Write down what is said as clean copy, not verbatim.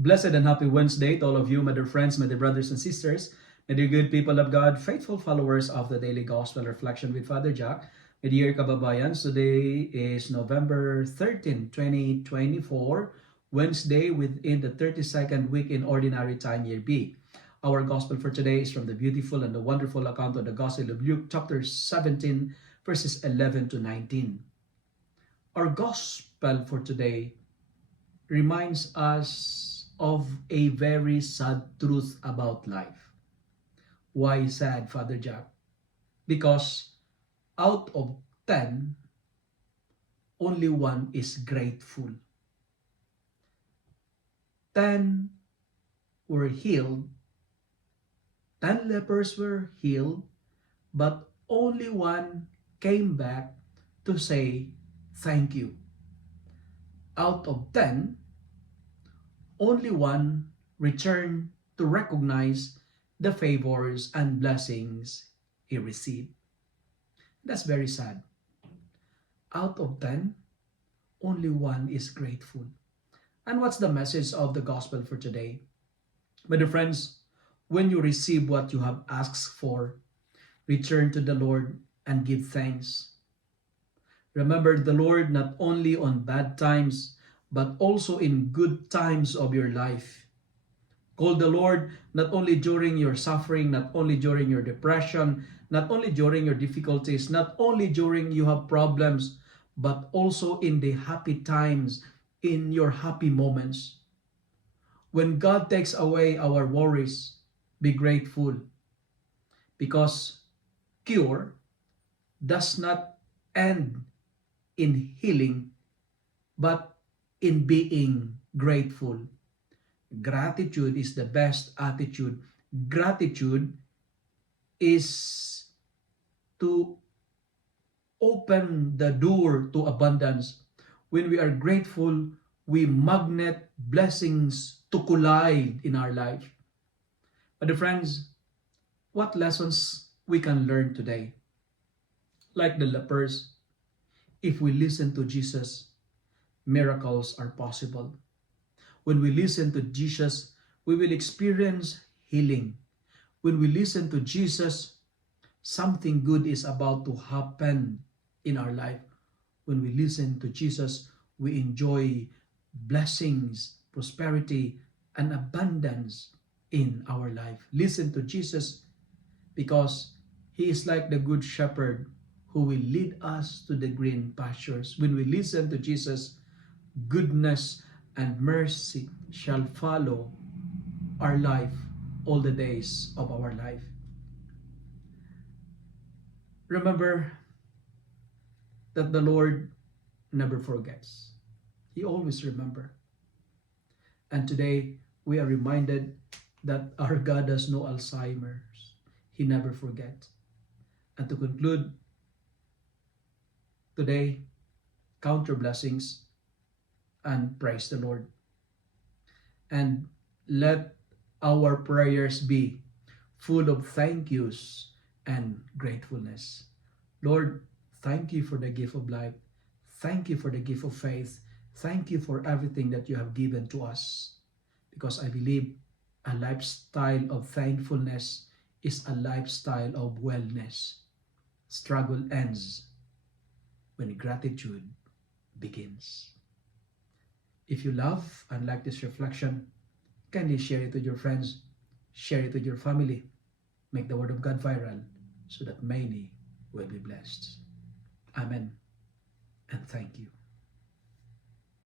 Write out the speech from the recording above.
Blessed and happy Wednesday to all of you, my dear friends, my dear brothers and sisters, my dear good people of God, faithful followers of the Daily Gospel Reflection with Father Jack. My dear kababayans, today is November 13, 2024, Wednesday within the 32nd week in Ordinary Time Year B. Our Gospel for today is from the beautiful and the wonderful account of the Gospel of Luke, chapter 17, verses 11 to 19. Our Gospel for today reminds us of a very sad truth about life. Why sad, Father Jack? Because out of 10, only one is grateful. 10 were healed, 10 lepers were healed, but only one came back to say thank you. Out of 10, only one returned to recognize the favors and blessings he received. That's very sad. Out of 10, only one is grateful. And what's the message of the gospel for today? My dear friends, when you receive what you have asked for, return to the Lord and give thanks. Remember the Lord not only on bad times, but also in good times of your life. Call the Lord not only during your suffering, not only during your depression, not only during your difficulties, not only during you have problems, but also in the happy times, in your happy moments. When God takes away our worries, be grateful, because cure does not end in healing, but in being grateful. Gratitude is the best attitude. Gratitude is to open the door to abundance. When we are grateful, we magnet blessings to collide in our life. But dear friends, what lessons we can learn today? Like the lepers, if we listen to Jesus, miracles are possible. When we listen to Jesus, we will experience healing. When we listen to Jesus, something good is about to happen in our life. When we listen to Jesus, we enjoy blessings, prosperity, and abundance in our life. Listen to Jesus because He is like the good shepherd who will lead us to the green pastures. When we listen to Jesus, goodness and mercy shall follow our life all the days of our life. Remember that the Lord never forgets. He always remembers. And today we are reminded that our God has no Alzheimer's. He never forgets. And to conclude, today, count your blessings and praise the Lord. And let our prayers be full of thank yous and gratefulness. Lord, thank you for the gift of life. Thank you for the gift of faith. Thank you for everything that you have given to us. Because I believe a lifestyle of thankfulness is a lifestyle of wellness. Struggle ends when gratitude begins. If you love and like this reflection, kindly share it with your friends, share it with your family. Make the word of God viral so that many will be blessed. Amen. And thank you.